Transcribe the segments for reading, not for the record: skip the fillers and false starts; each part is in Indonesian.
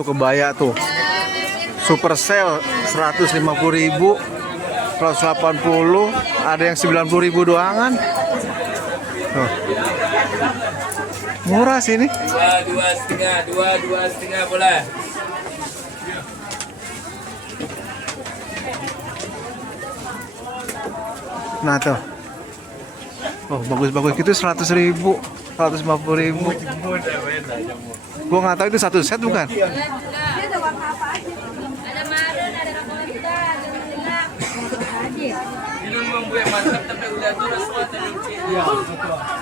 Tuh kebaya tuh. Super sale 150.000, 180, ada yang 90.000 doangan. Tuh. Murah sih ini. Dua setengah boleh. Nah tuh. Oh bagus-bagus gitu 100.000, 150.000. Gua nggak tahu itu satu set bukan? Ada marun, ada ramonda, ada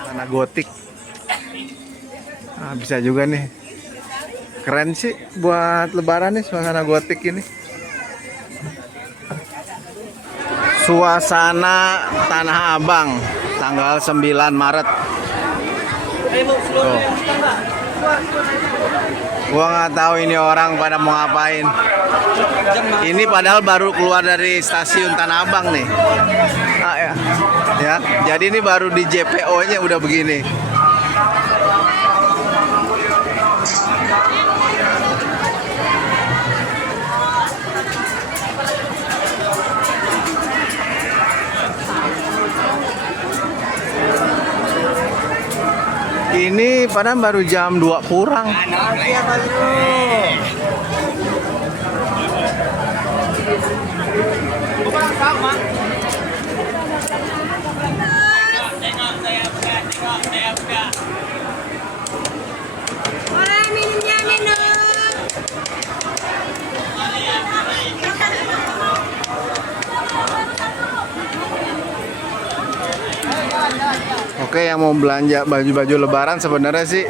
Tanah gotik. Nah, bisa juga nih. Keren sih buat lebaran nih suasana gotik ini. Suasana Tanah Abang tanggal 9 Maret. Tuh. Gua nggak tahu ini orang pada mau ngapain. Ini padahal baru keluar dari stasiun Tanah Abang nih. Ah, ya. Jadi ini baru di JPO-nya udah begini. Ini padahal baru jam 2 kurang. boleh minumnya minum. Oke, yang mau belanja baju-baju lebaran sebenarnya sih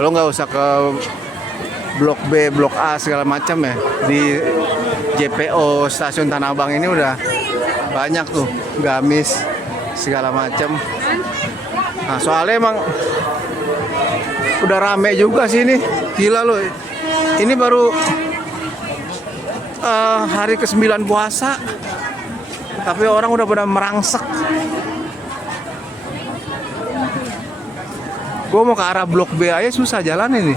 lo nggak usah ke Blok B, Blok A segala macam ya. Di JPO Stasiun Tanah Abang ini udah banyak tuh gamis segala macam. Nah, soalnya emang udah rame juga sih ini. Gila lo. Ini baru hari ke-9 puasa. Tapi orang udah pada merangsek. Gue mau ke arah Blok B aja susah jalan ini.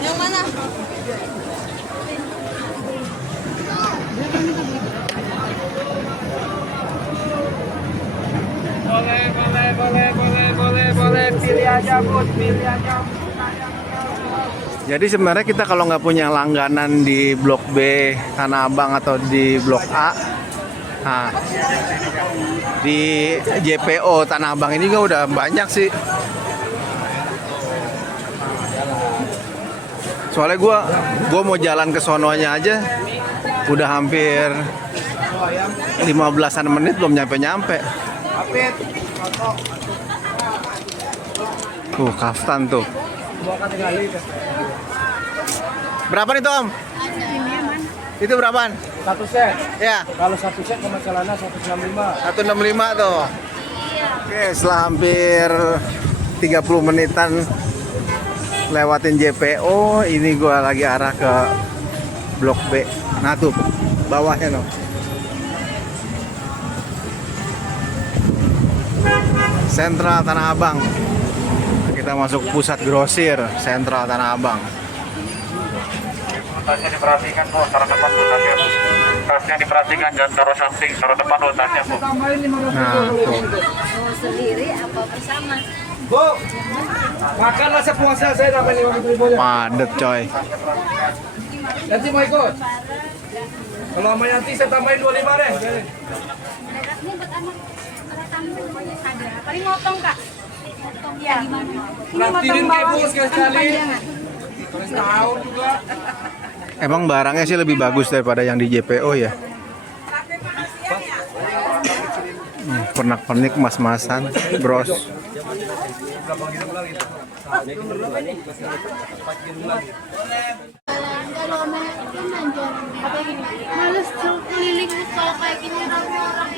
Yang mana? Boleh. Pilih aja, Bud. Pilih aja. Jadi sebenarnya kita kalau nggak punya langganan di Blok B Tanah Abang atau di Blok A, nah, di JPO Tanah Abang ini juga udah banyak sih. Soalnya gua mau jalan ke sononya aja udah hampir 15-an menit belum nyampe-nyampe. Tuh kaftan tuh. Berapa nih Tom? Itu berapaan? Satu set. Ya, Kalau satu set sama celana 165. 165 tuh. Oke, setelah hampir 30 menitan lewatin JPO, ini gua lagi arah ke Blok B. Nah tuh, bawahnya loh. Sentral Tanah Abang. Kita masuk pusat grosir Sentral Tanah Abang. Tasnya diperhatikan Bu, taruh depan Bu, tasnya Bu. Tasnya diperhatikan, jangan taruh samping, taruh depan Bu, tasnya Bu. Nah, tuh. Mau sendiri apa bersama? Bu, makanlah sepuasnya saya dapat 50.000 aja. Padet coy. Nanti mau ikut? Kalau sama Yanti saya tambahin 25 deh. Ini buat anak tamu ada. Paling ngotong Kak. Ngotong ya gimana? Traktirin kayak Bu sekali-sekali. Terus tahu juga. Emang barangnya sih lebih bagus daripada yang di JPO ya. Pernak-pernik mas-masan, bros. Males tuh keliling kalau kayak gini orang-orang.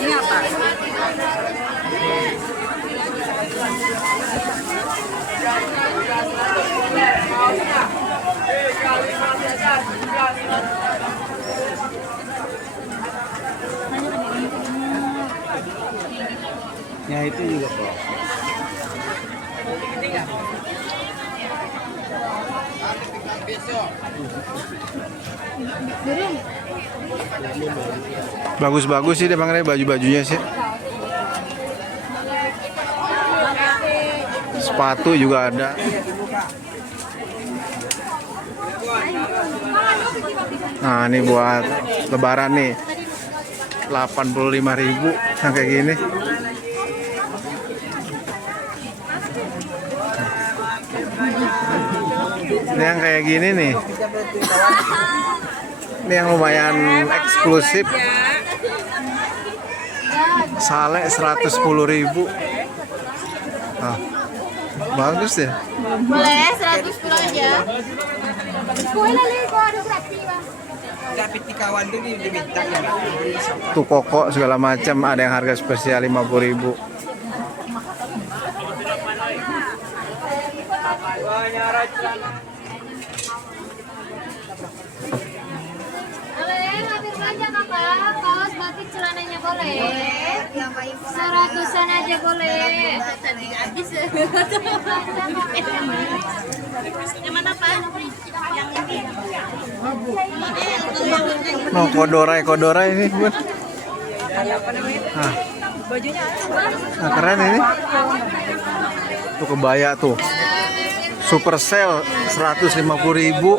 Ini apa? itu juga kok. Bagus-bagus sih emang baju-bajunya sih. Sepatu juga ada. Nah, ini buat lebaran nih. 85.000 yang kayak gini. Ini yang kayak gini nih. Ini yang lumayan eksklusif. Sale 110.000. Nah, bagus ya. Boleh 110 aja. Kue lali kok ada berapa? Dapat di kawan tuh diminta ya. Tuh koko segala macam, ada yang harga spesial 50.000. Boleh, hampir belanja kakak. Kaos batik celananya boleh. 100-an aja boleh. Tadi habis. Yang mana Pak? Yang ini. No, kodorai ini, Bun. Nah, keren ini. Tuh kebaya tuh. Super sale 150.000.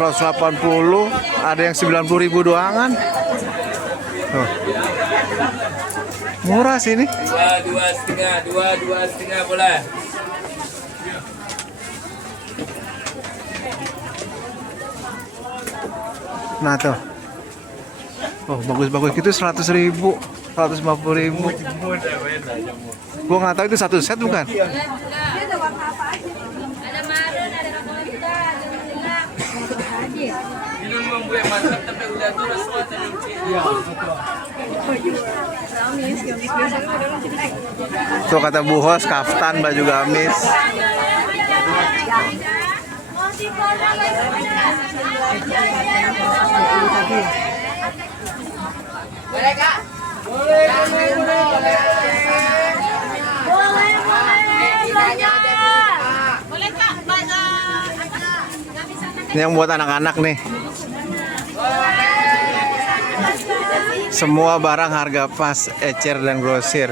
180, ada yang 90.000 doangan. Tuh. Murah sih ini. 2,5 boleh. Nah tuh. Oh, bagus-bagus gitu 100.000, 150.000. Gua nggak tahu itu satu set bukan? Ada marun, ada ramonda, ada Minum bambu yang mantap tapi udah tuh rasuah Tuh kata Bu Hos, kaftan, baju gamis. Boleh Kak? Boleh Kak, Ini yang buat anak-anak nih. Semua barang harga pas, ecer dan grosir.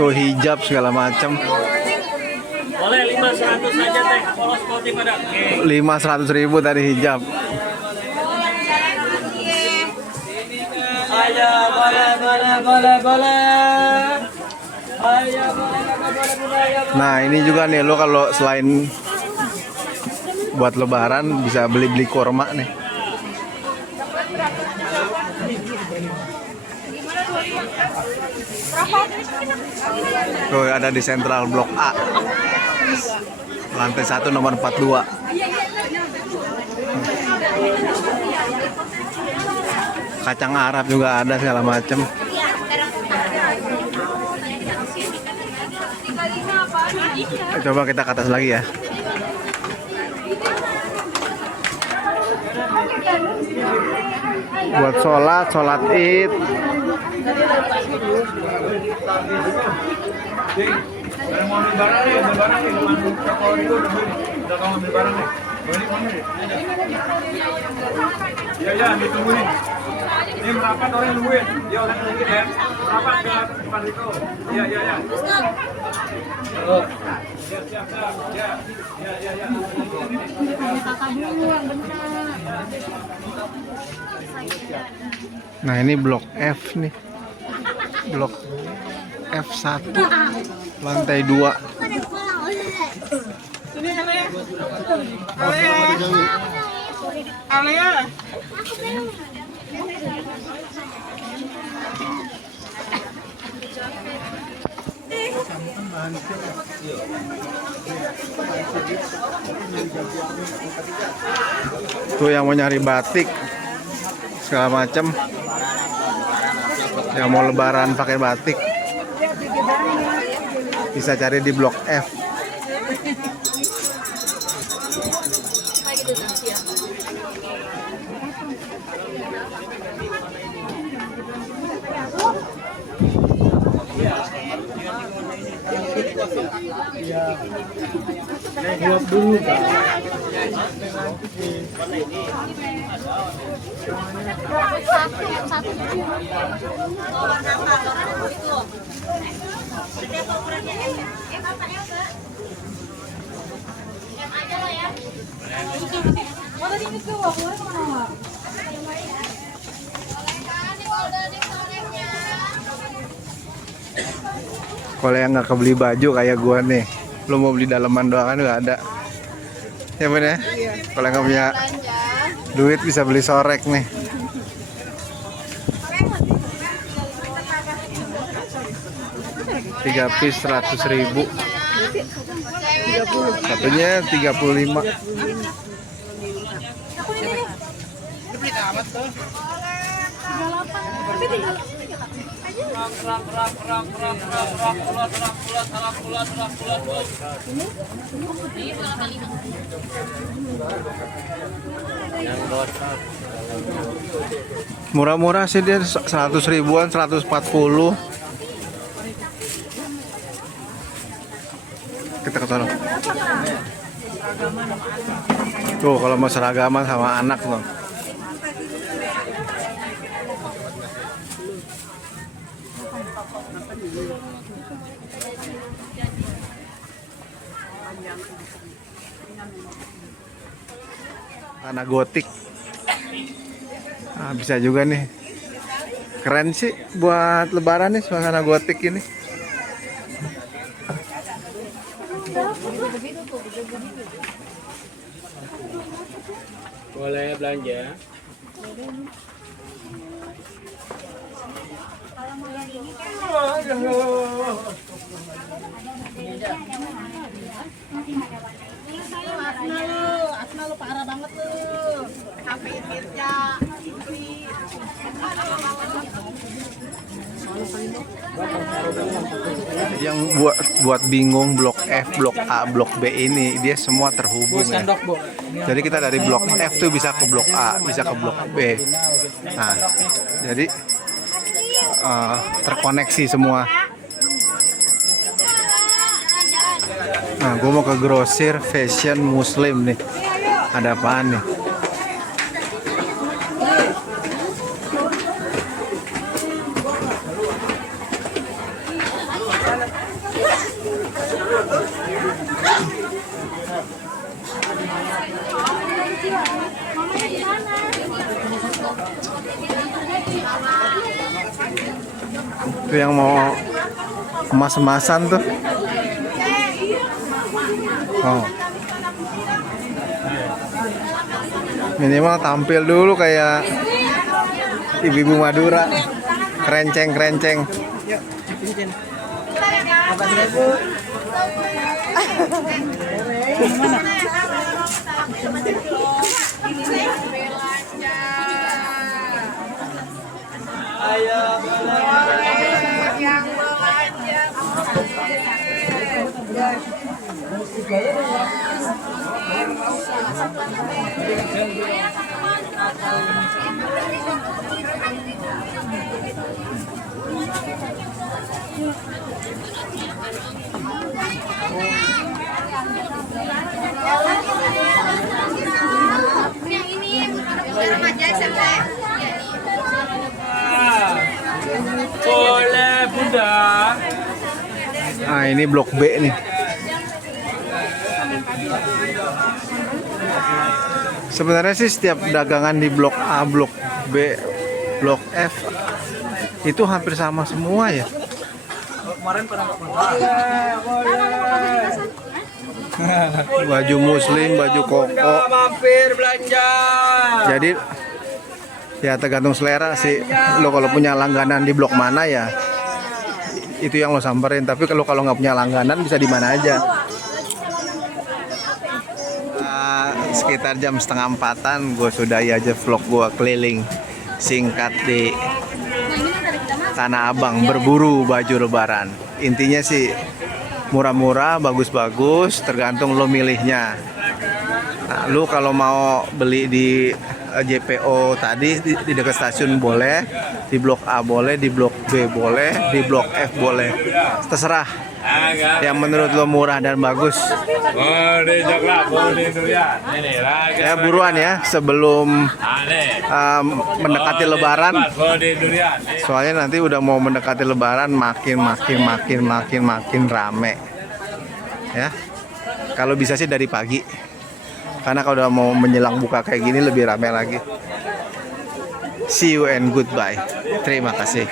Tuh hijab segala macam. Boleh 500 aja teh, polos motif ada. 500.000 tadi hijab. Ayo, boleh. Ayo, boleh. Nah ini juga nih lo kalau selain buat lebaran bisa beli-beli kurma nih. Tuh ada di Central Blok A. Lantai 1 nomor 42. Kacang Arab juga ada segala macam. Coba kita ke atas lagi ya. Buat sholat Id. Mau ambil barang nih, kalau itu udah kamu ambil barang nih. Balik mana nih? Iya, ditungguin. Ini merapat orang nungguin. Dia orang nungguin ya. Merapat ke depan itu. Iya. Siap. Ya. Nah ini blok F nih. Blok F1 lantai 2. Tuh yang mau nyari batik segala macam, yang mau lebaran pakai batik bisa cari di blok F. Kalau yang nggak kebeli baju kayak gua nih, lu mau beli daleman doang kan nggak ada. Ya bener ya? Kalau nggak punya duit bisa beli sorek nih. Tiga piece 100.000. Satunya 35. Murah-murah sih dia 100 ribuan, 140. Kita ke sana. Tuh kalau mau seragaman sama anak loh. Tanah gotik. Nah, bisa juga nih. Keren sih buat lebaran nih suasana gotik ini. Boleh belanja. Asma lu parah banget lu. Sampai imitnya. Yang buat bingung blok F, blok A, blok B ini dia semua terhubung ya. Jadi kita dari blok F tuh bisa ke blok A, bisa ke blok B. Nah, jadi terkoneksi semua. Nah, gue mau ke grosir fashion muslim nih. Ada apaan nih? Itu yang mau emas-emasan tuh. Oh. Minimal tampil dulu kayak ibu-ibu Madura. Kerenceng-kerenceng. Boleh bunda. Nah, ini blok B nih. Sebenarnya sih setiap dagangan di blok A, blok B, blok F itu hampir sama semua ya. Baju muslim, baju koko. Mampir belanja. Jadi ya tergantung selera sih. Lo kalau punya langganan di blok mana ya itu yang lo samperin. Tapi kalau nggak punya langganan bisa di mana aja. Sekitar jam 3:30 gue sudahi aja vlog gue keliling singkat di Tanah Abang berburu baju lebaran. Intinya sih murah-murah, bagus-bagus, tergantung lo milihnya. Nah, lu kalau mau beli di JPO tadi di dekat stasiun boleh, di Blok A boleh, di Blok B boleh, di Blok F boleh. Terserah. Yang menurut lo murah dan bagus. Ya buruan ya sebelum mendekati Lebaran. Soalnya nanti udah mau mendekati Lebaran makin rame. Ya. Kalau bisa sih dari pagi. Karena kalau udah mau menjelang buka kayak gini lebih rame lagi. See you and goodbye. Terima kasih.